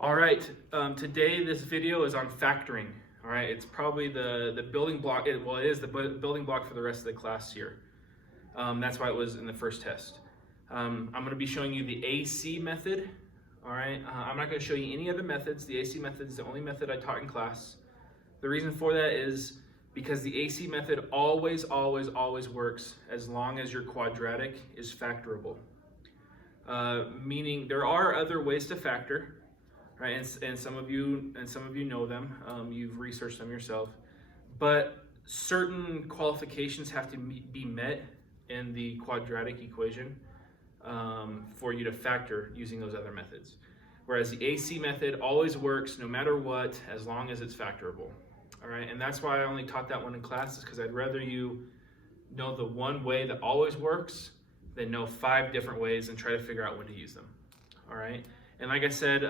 All right, today this video is on factoring. All right, it's probably the building block, it is the building block for the rest of the class here. That's why it was in the first test. I'm going to be showing you the AC method. All right, I'm not going to show you any other methods. The AC method is the only method I taught in class. The reason for that is because the AC method always works as long as your quadratic is factorable. Meaning there are other ways to factor. Right, and some of you know them. You've researched them yourself, but certain qualifications have to be met in the quadratic equation for you to factor using those other methods. Whereas the AC method always works no matter what, as long as it's factorable. All right, and that's why I only taught that one in class, is because I'd rather you know the one way that always works than know 5 different ways and try to figure out when to use them. All right, and like I said,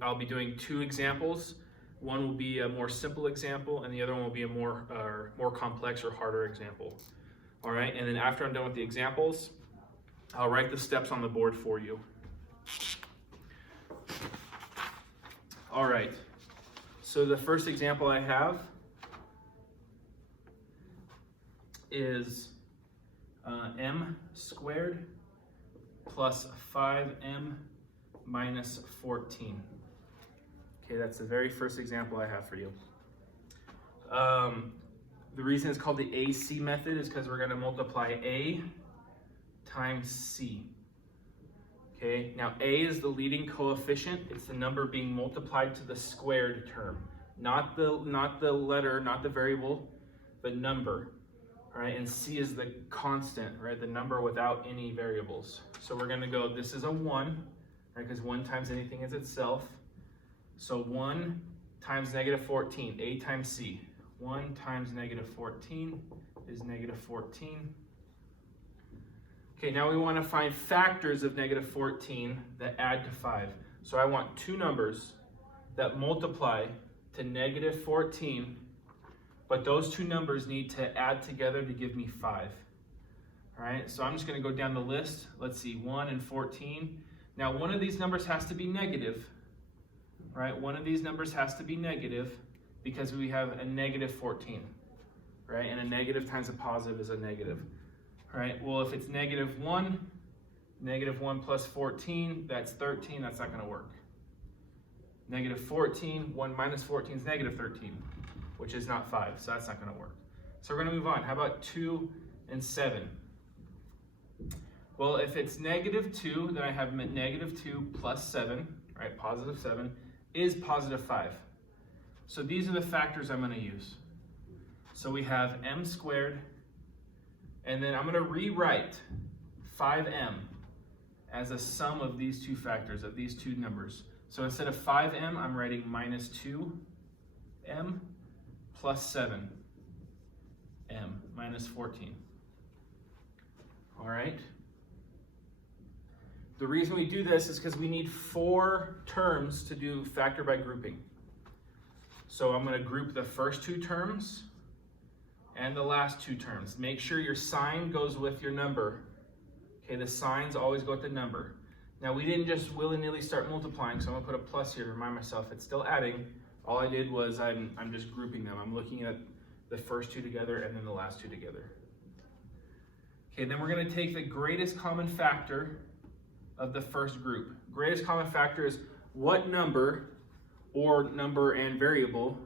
I'll be doing 2 examples. One will be a more simple example, and the other one will be a more complex or harder example. All right, and then after I'm done with the examples, I'll write the steps on the board for you. All right, so the first example I have is m squared plus 5m minus 14. Okay, that's the very first example I have for you. The reason it's called the AC method is because we're going to multiply A times C. Okay, now A is the leading coefficient. It's the number being multiplied to the squared term, not the letter, not the variable, the number. All right, and C is the constant, right? The number without any variables. So we're going to go, this is a 1. Right, because 1 times anything is itself. So 1 times negative 14, A times C. 1 times negative 14 is negative 14. Okay, now we want to find factors of negative 14 that add to 5. So I want 2 numbers that multiply to negative 14, but those 2 numbers need to add together to give me 5. All right, so I'm just going to go down the list. Let's see, 1 and 14. Now, one of these numbers has to be negative, right? One of these numbers has to be negative because we have a negative 14, right? And a negative times a positive is a negative, right? Well, if it's negative 1 plus 14, that's 13. That's not going to work. Negative 14, 1 minus 14 is negative 13, which is not 5, so that's not going to work. So we're going to move on. How about 2 and 7? Well, if it's negative 2, then I have negative 2 plus 7, right? Positive 7 is positive 5. So these are the factors I'm going to use. So we have m squared, and then I'm going to rewrite 5m as a sum of these 2 factors, of these 2 numbers. So instead of 5m, I'm writing minus 2m plus 7m minus 14. All right? The reason we do this is because we need 4 terms to do factor by grouping. So I'm going to group the first 2 terms and the last 2 terms. Make sure your sign goes with your number. Okay, the signs always go with the number. Now we didn't just willy-nilly start multiplying, so I'm going to put a plus here to remind myself it's still adding. All I did was I'm just grouping them. I'm looking at the first 2 together and then the last 2 together. Okay, then we're going to take the greatest common factor of the first group. Greatest common factor is what number, or number and variable,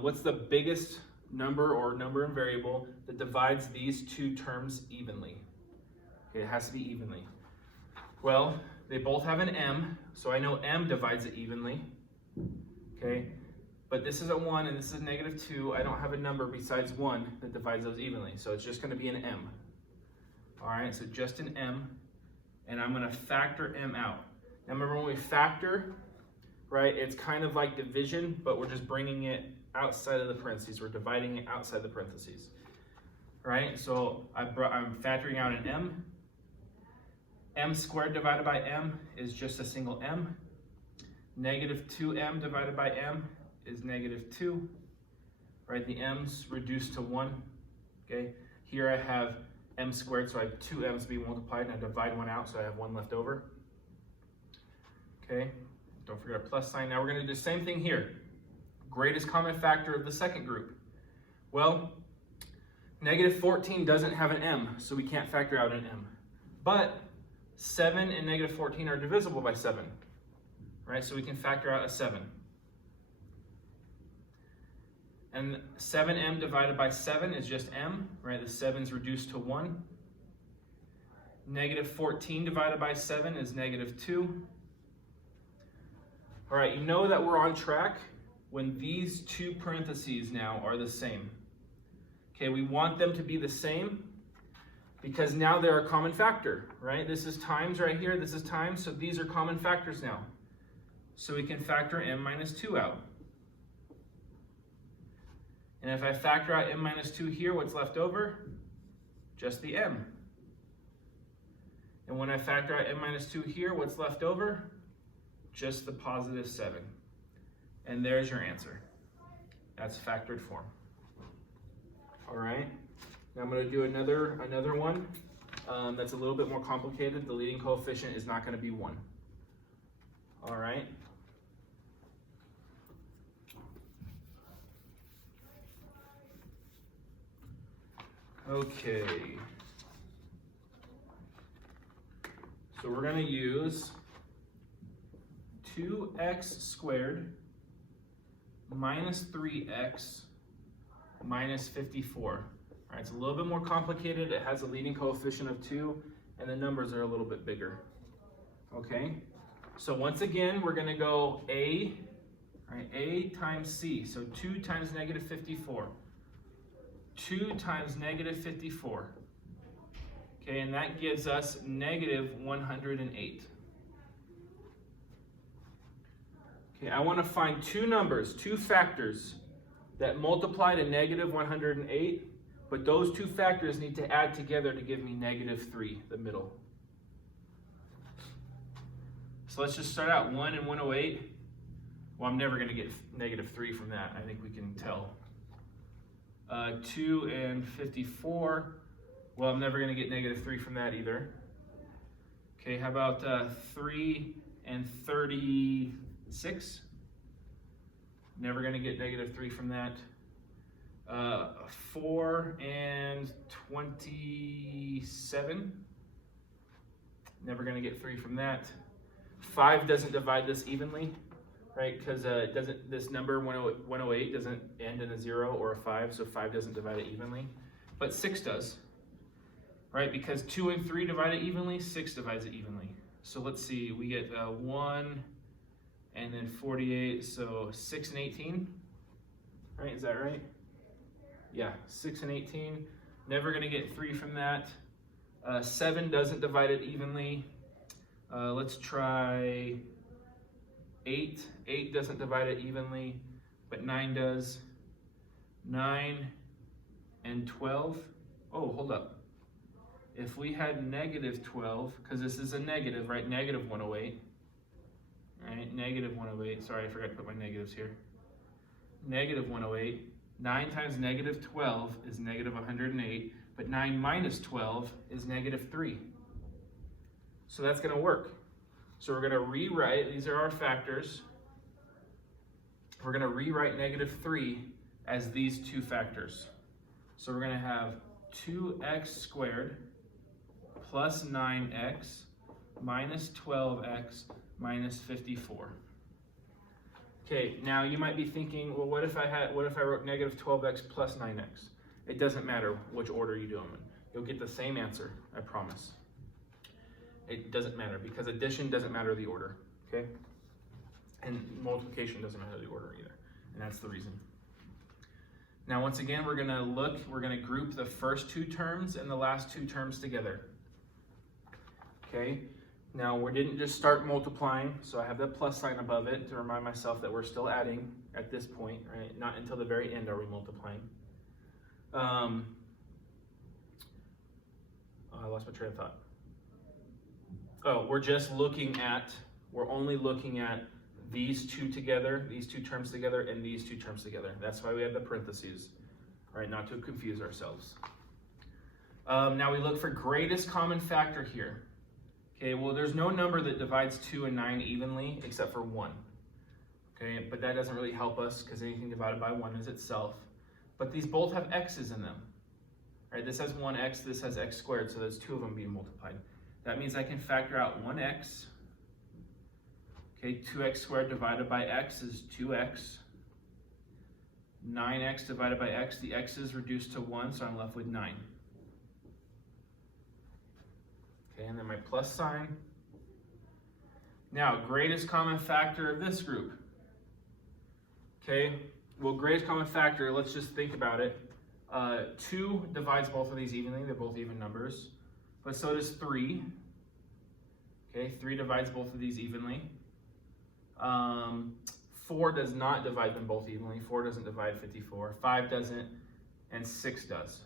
what's the biggest number or number and variable that divides these 2 terms evenly? Okay, it has to be evenly. Well, they both have an m, so I know m divides it evenly. Okay, but this is a 1 and this is a negative 2. I don't have a number besides 1 that divides those evenly, so it's just going to be an m. All right, so just an m. And I'm going to factor m out. Now remember, when we factor, right, it's kind of like division, but we're just bringing it outside of the parentheses. We're dividing it outside the parentheses. Right, so I'm factoring out an m. M squared divided by m is just a single m. Negative 2m divided by m is negative 2. Right, the m's reduced to 1. Okay, here I have m squared, so I have 2 m's being multiplied, and I divide 1 out, so I have 1 left over. Okay, don't forget our plus sign. Now we're going to do the same thing here. Greatest common factor of the second group. Well, negative 14 doesn't have an m, so we can't factor out an m. But 7 and negative 14 are divisible by 7, right? So we can factor out a 7. And 7m divided by 7 is just m, right? The 7 is reduced to 1. Negative 14 divided by 7 is negative 2. All right, you know that we're on track when these two parentheses now are the same. Okay, we want them to be the same because now they're a common factor, right? This is times right here, this is times, so these are common factors now. So we can factor m minus 2 out. And if I factor out m minus 2 here, what's left over? Just the m. And when I factor out m minus 2 here, what's left over? Just the positive 7. And there's your answer. That's factored form. All right. Now I'm going to do another one that's a little bit more complicated. The leading coefficient is not going to be 1. All right. Okay. So we're going to use 2x squared minus 3x minus 54. All right, it's a little bit more complicated. It has a leading coefficient of 2, and the numbers are a little bit bigger. Okay, so once again, we're going to go a, right, a times c. So 2 times negative 54. 2 times negative 54. Okay, and that gives us negative 108. Okay, I want to find two numbers, two factors that multiply to negative 108, but those two factors need to add together to give me negative 3, the middle. So let's just start out 1 and 108. Well, I'm never going to get negative 3 from that. I think we can tell. 2 and 54. Well, I'm never going to get negative 3 from that either. Okay, how about 3 and 36? Never going to get negative 3 from that. 4 and 27. Never going to get 3 from that. 5 doesn't divide this evenly, right? Because this number 108 doesn't end in a 0 or a 5, so 5 doesn't divide it evenly. But 6 does, right? Because 2 and 3 divide it evenly, 6 divides it evenly. So let's see, we get 1 and then 48, so 6 and 18, right? Is that right? Yeah, 6 and 18. Never going to get 3 from that. 7 doesn't divide it evenly. Let's try 8. 8 doesn't divide it evenly, but 9 does. 9 and 12. Oh, hold up. If we had negative 12, because this is a negative, right? Negative 108. Right? Negative 108. Sorry, I forgot to put my negatives here. Negative 108. 9 times negative 12 is negative 108, but 9 minus 12 is negative 3. So that's going to work. So we're going to rewrite, these are our factors. We're going to rewrite negative 3 as these two factors. So we're going to have 2x squared plus 9x minus 12x minus 54. Okay, now you might be thinking, well, what if I wrote negative 12x plus 9x? It doesn't matter which order you do them in. You'll get the same answer, I promise. It doesn't matter because addition doesn't matter the order, okay? And multiplication doesn't matter the order either, and that's the reason. Now, once again, we're gonna group the first two terms and the last two terms together, okay? Now, we didn't just start multiplying, so I have the plus sign above it to remind myself that we're still adding at this point, right? Not until the very end are we multiplying. I lost my train of thought. Oh, we're only looking at these two together, these two terms together, and these two terms together. That's why we have the parentheses, right? Not to confuse ourselves. Now we look for greatest common factor here. Okay, well, there's no number that divides 2 and 9 evenly except for 1. Okay, but that doesn't really help us because anything divided by 1 is itself. But these both have x's in them. Right, this has 1x, this has x squared, so there's 2 of them being multiplied. That means I can factor out 1x. Okay, 2x squared divided by x is 2x. 9x divided by x, the x is reduced to 1, so I'm left with 9. Okay, and then my plus sign. Now, greatest common factor of this group. Okay, well, greatest common factor, let's just think about it. 2 divides both of these evenly, they're both even numbers. But so does 3. Okay, 3 divides both of these evenly. 4 does not divide them both evenly. 4 doesn't divide 54. 5 doesn't, and 6 does.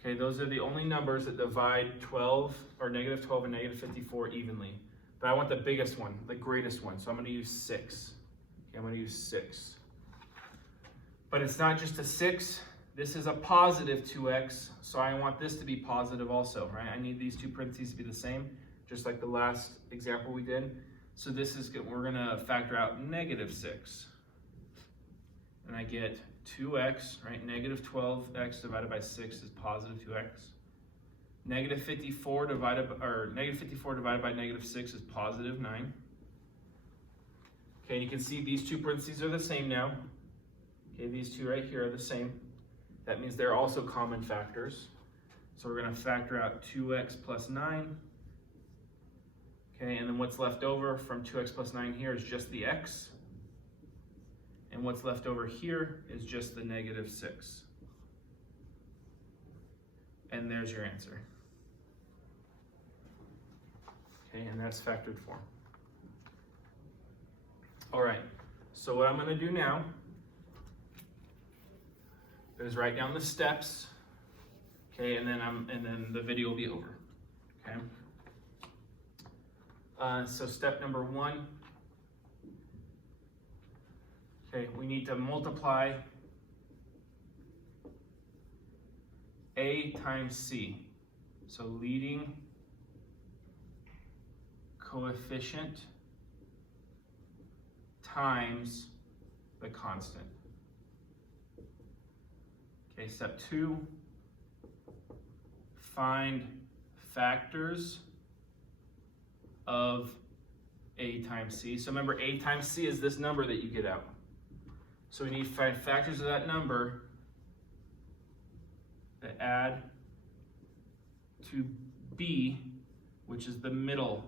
Okay, those are the only numbers that divide 12, or negative 12 and negative 54 evenly. But I want the biggest one, the greatest one, so I'm going to use 6. Okay, I'm going to use 6. But it's not just a 6. This is a positive 2x, so I want this to be positive also, right? I need these two parentheses to be the same, just like the last example we did. So this is good. We're going to factor out negative 6. And I get 2x, right? Negative 12x divided by 6 is positive 2x. Negative 54 divided by negative 6 is positive 9. Okay, you can see these two parentheses are the same now. Okay, these two right here are the same. That means they're also common factors. So we're going to factor out 2x plus 9. Okay, and then what's left over from 2x plus 9 here is just the x. And what's left over here is just the negative 6. And there's your answer. Okay, and that's factored form. All right, so what I'm going to do now is write down the steps. Okay, and then the video will be over. Okay. So step number 1. Okay, we need to multiply A times C. So leading coefficient times the constant. Okay, step 2, find factors of A times C. So remember, A times C is this number that you get out. So we need to find factors of that number that add to B, which is the middle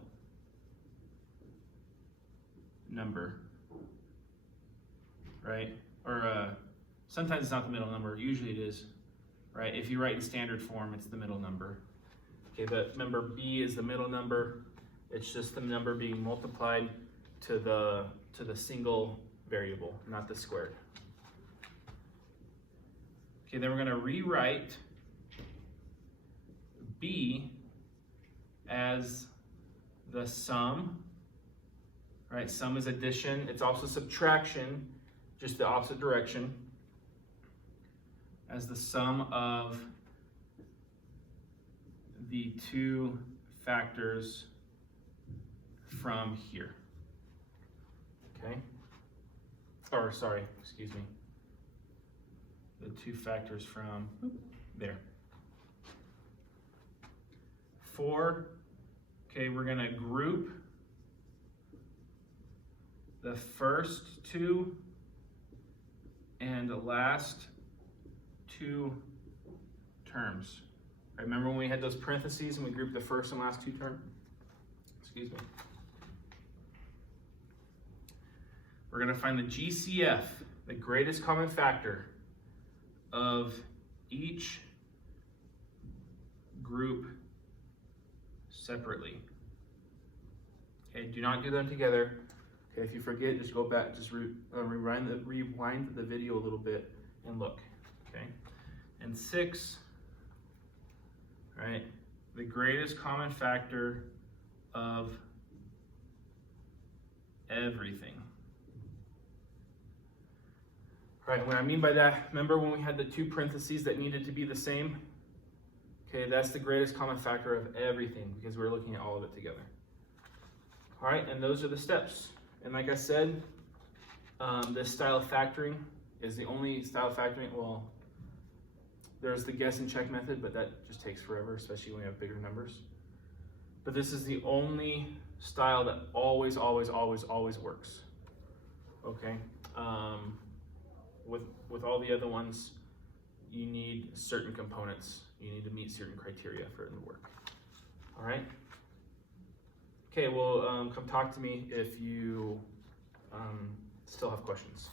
number, right? Or sometimes it's not the middle number, usually it is, right? If you write in standard form, it's the middle number. Okay, but remember, B is the middle number. It's just the number being multiplied to the single variable, not the squared. Okay, then we're going to rewrite B as the sum, right? Sum is addition. It's also subtraction, just the opposite direction, as the sum of the two factors from here. Okay? Or sorry, excuse me. The two factors from there. 4, okay, we're going to group the first two and the last two terms. Remember when we had those parentheses and we grouped the first and last two terms? Excuse me. We're going to find the GCF, the greatest common factor of each group separately. Okay, do not do them together. Okay, if you forget, just go back, just rewind the video a little bit and look. Okay, and 6, right? The greatest common factor of everything. Right, what I mean by that, remember when we had the two parentheses that needed to be the same? Okay, that's the greatest common factor of everything because we're looking at all of it together. All right, and those are the steps. And like I said, this style of factoring is the only style of factoring. Well, there's the guess and check method, but that just takes forever, especially when we have bigger numbers. But this is the only style that always works. Okay, with all the other ones, you need certain components. You need to meet certain criteria for it to work. All right. Okay, well, come talk to me if you still have questions.